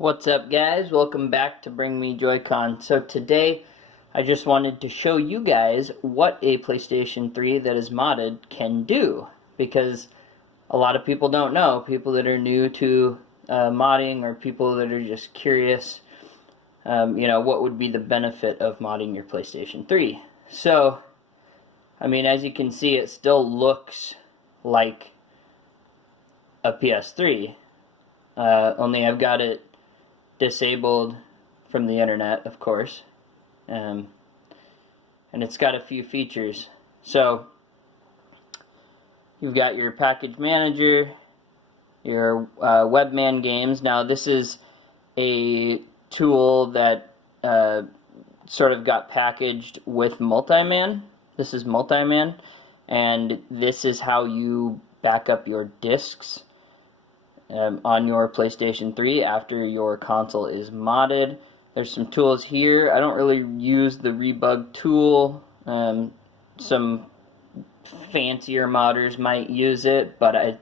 What's up, guys? Welcome back to Bring Me Joy-Con. So today I just wanted to show you guys what a PlayStation 3 that is modded can do, because a lot of people don't know. People that are new to modding, or people that are just curious, what would be the benefit of modding your PlayStation 3. So, I mean, as you can see, it still looks like a PS3, only I've got it disabled from the internet, of course, and it's got a few features. So you've got your package manager, your WebMan Games. Now this is a tool that sort of got packaged with Multiman. This is Multiman, and this is how you back up your discs on your PlayStation 3 after your console is modded. There's some tools here. I don't really use the rebug tool. Some fancier modders might use it, but I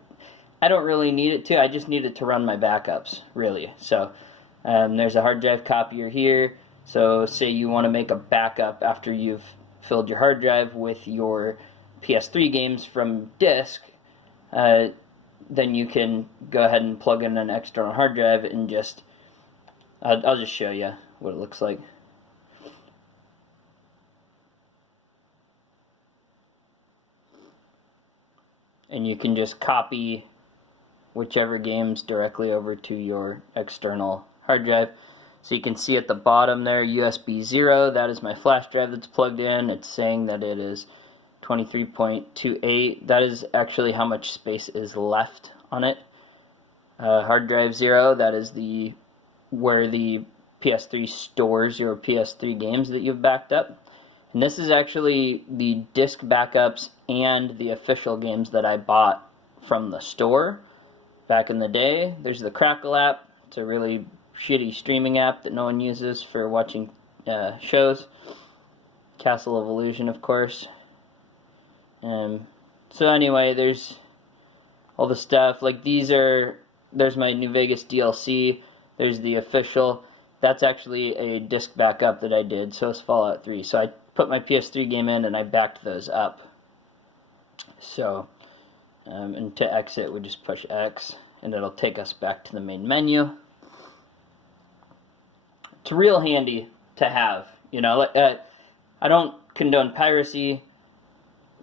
don't really need it to. I just need it to run my backups, really. So there's a hard drive copier here. So say you want to make a backup after you've filled your hard drive with your PS3 games from disk, then you can go ahead and plug in an external hard drive and just, I'll just show you what it looks like. And you can just copy whichever games directly over to your external hard drive. So you can see at the bottom there, USB 0, that is my flash drive that's plugged in. It's saying that it is 23.28. That is actually how much space is left on it. Hard drive 0, that is where the PS3 stores your PS3 games that you've backed up. And this is actually the disc backups and the official games that I bought from the store back in the day. There's the Crackle app. It's a really shitty streaming app that no one uses for watching shows. Castle of Illusion, of course. So anyway, there's all the stuff, like there's my New Vegas DLC, there's the official. That's actually a disc backup that I did, so it's Fallout 3. So I put my PS3 game in and I backed those up. So, and to exit we just push X and it'll take us back to the main menu. It's real handy to have, I don't condone piracy.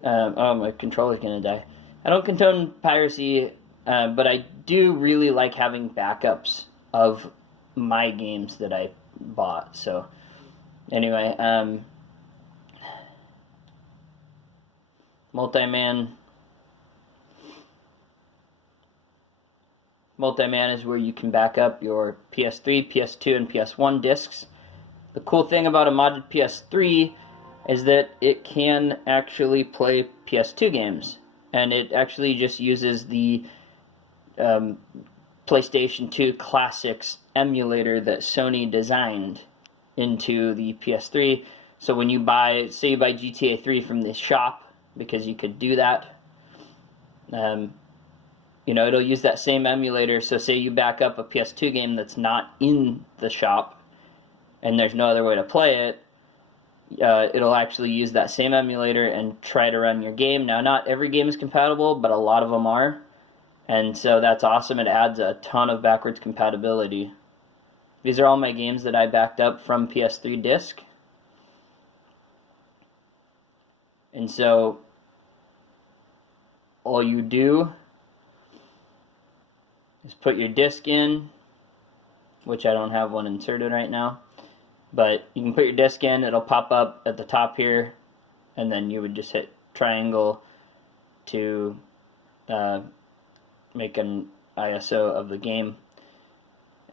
Oh, my controller's gonna die. I don't condone piracy, but I do really like having backups of my games that I bought. So, anyway, Multiman is where you can back up your PS3, PS2, and PS1 discs. The cool thing about a modded PS3 is that it can actually play PS2 games, and it actually just uses the PlayStation 2 Classics emulator that Sony designed into the PS3. So when you say you buy GTA 3 from the shop, because you could do that, it'll use that same emulator. So say you back up a PS2 game that's not in the shop, and there's no other way to play it, it'll actually use that same emulator and try to run your game. Now, not every game is compatible, but a lot of them are. And so that's awesome. It adds a ton of backwards compatibility. These are all my games that I backed up from PS3 disc. And so all you do is put your disc in, which I don't have one inserted right now. But you can put your disc in, it'll pop up at the top here, and then you would just hit triangle to make an ISO of the game,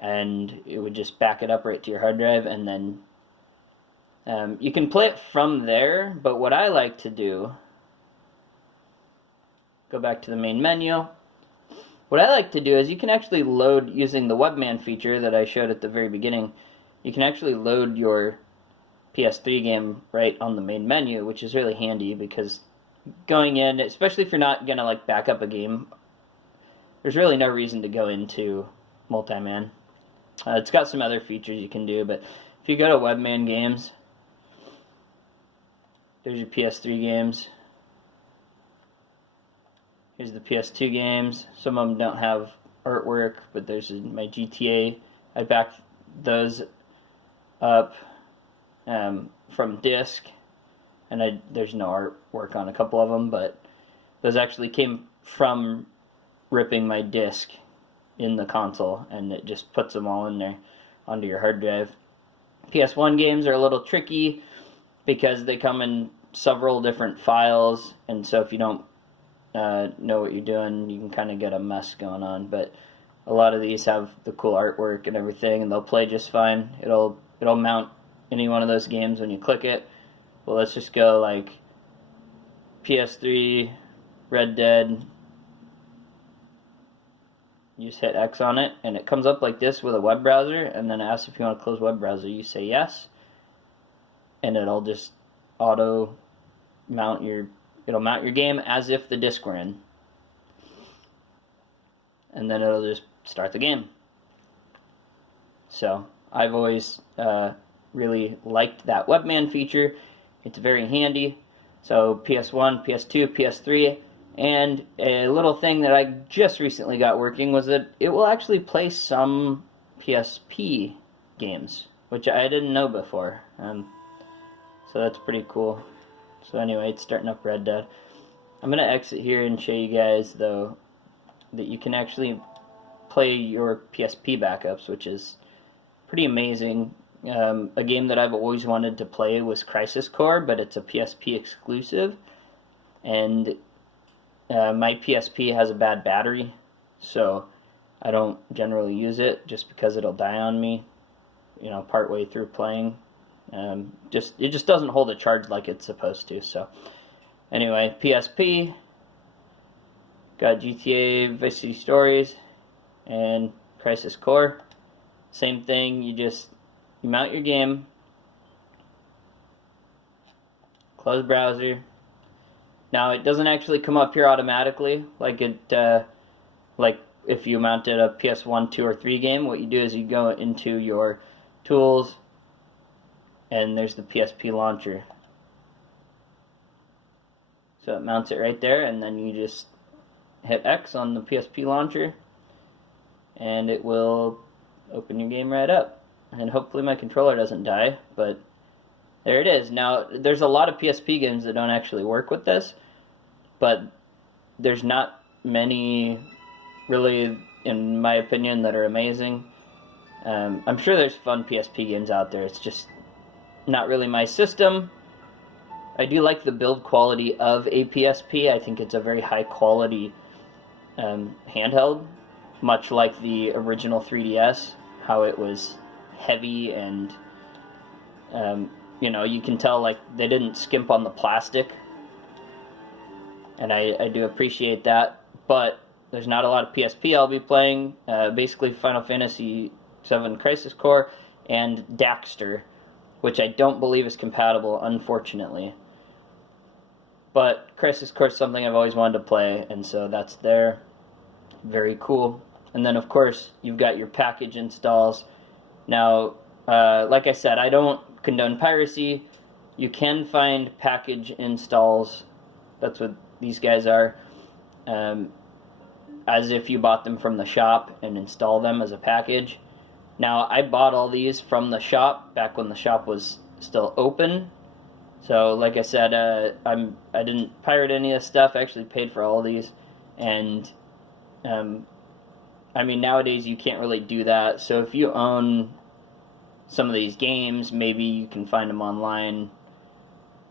and it would just back it up right to your hard drive, and then you can play it from there. But what I like to do, go back to the main menu, what I like to do is you can actually load, using the WebMan feature that I showed at the very beginning, you can actually load your PS3 game right on the main menu, which is really handy, because going in, especially if you're not going to back up a game, there's really no reason to go into Multiman. It's got some other features you can do, but if you go to WebMan Games, there's your PS3 games. Here's the PS2 games. Some of them don't have artwork, but there's my GTA. I backed those up from disc, and there's no artwork on a couple of them, but those actually came from ripping my disc in the console, and it just puts them all in there onto your hard drive. PS1 games are a little tricky because they come in several different files, and so if you don't know what you're doing, you can kind of get a mess going on. But a lot of these have the cool artwork and everything, and they'll play just fine. It'll mount any one of those games when you click it. Well, let's just go like PS3, Red Dead. You just hit X on it, and it comes up like this with a web browser, and then it asks if you want to close web browser. You say yes, and it'll just auto mount your game as if the disc were in, and then it'll just start the game. So I've always really liked that WebMan feature. It's very handy. So PS1, PS2, PS3, and a little thing that I just recently got working was that it will actually play some PSP games, which I didn't know before. So that's pretty cool. So anyway, it's starting up Red Dead. I'm going to exit here and show you guys, though, that you can actually play your PSP Backups, which is pretty amazing. A game that I've always wanted to play was Crisis Core, but it's a PSP exclusive. And my PSP has a bad battery, so I don't generally use it just because it'll die on me, partway through playing. It just doesn't hold a charge like it's supposed to. So anyway, PSP, got GTA, Vice City Stories, and Crisis Core. Same thing, you mount your game, close browser. Now it doesn't actually come up here automatically like if you mounted a PS1, 2, or 3 game. What you do is you go into your tools, and there's the PSP launcher. So it mounts it right there, and then you just hit X on the PSP launcher, and it will open your game right up. And hopefully my controller doesn't die, but there it is. Now, there's a lot of PSP games that don't actually work with this, but there's not many, really, in my opinion, that are amazing. I'm sure there's fun PSP games out there. It's just not really my system. I do like the build quality of a PSP. I think it's a very high quality handheld, much like the original 3DS, how it was heavy and you can tell like they didn't skimp on the plastic, and I do appreciate that. But there's not a lot of PSP I'll be playing. Basically Final Fantasy VII Crisis Core and Daxter, which I don't believe is compatible, unfortunately. But Crisis Core is something I've always wanted to play, and so that's there. Very cool. And then of course you've got your package installs. Now, like I said, I don't condone piracy. You can find package installs, that's what these guys are, as if you bought them from the shop and install them as a package. Now, I bought all these from the shop back when the shop was still open. So, like I said, I didn't pirate any of this stuff. I actually paid for all of these. And, I mean, nowadays you can't really do that. So if you own some of these games, maybe you can find them online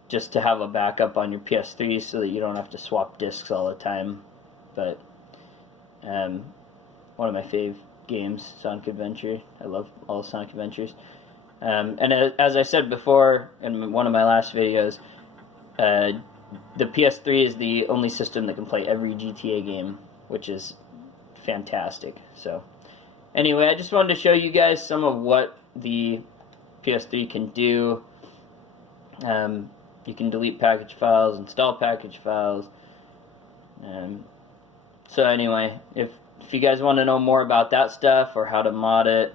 just to have a backup on your PS3 so that you don't have to swap discs all the time. But one of my fave games, Sonic Adventure. I love all Sonic Adventures. And as I said before in one of my last videos, the PS3 is the only system that can play every GTA game, which is fantastic. So anyway, I just wanted to show you guys some of what the PS3 can do. You can delete package files, install package files. So anyway, if if you guys want to know more about that stuff or how to mod it,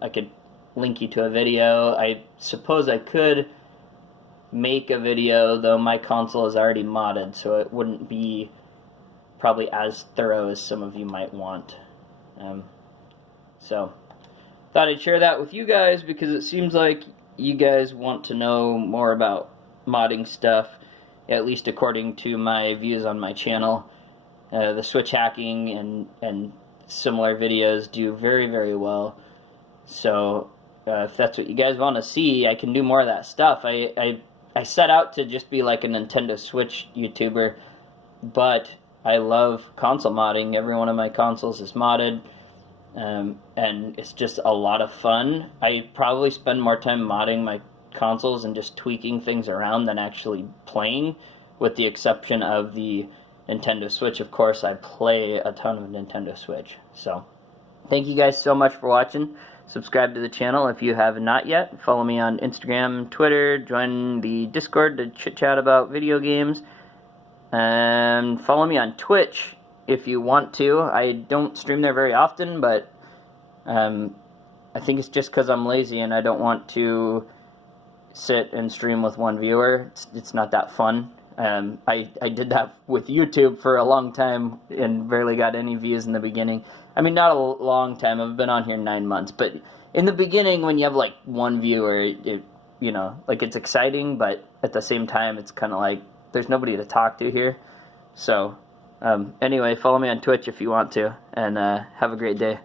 I could link you to a video. I suppose I could make a video, though my console is already modded, so it wouldn't be probably as thorough as some of you might want. So thought I'd share that with you guys because it seems like you guys want to know more about modding stuff, at least according to my views on my channel. The Switch hacking and similar videos do very, very well. So if that's what you guys want to see, I can do more of that stuff. I set out to just be like a Nintendo Switch YouTuber, but I love console modding. Every one of my consoles is modded, and it's just a lot of fun. I probably spend more time modding my consoles and just tweaking things around than actually playing, with the exception of the Nintendo Switch. Of course, I play a ton of Nintendo Switch. So thank you guys so much for watching. Subscribe to the channel if you have not yet. Follow me on Instagram, Twitter, join the Discord to chit-chat about video games, and follow me on Twitch if you want to. I don't stream there very often, but I think it's just because I'm lazy and I don't want to sit and stream with one viewer. It's not that fun. I did that with YouTube for a long time and barely got any views in the beginning. I mean, not a long time. I've been on here 9 months, but in the beginning, when you have like one viewer, you know, like it's exciting, but at the same time, it's kind of like there's nobody to talk to here. So anyway, follow me on Twitch if you want to, and have a great day.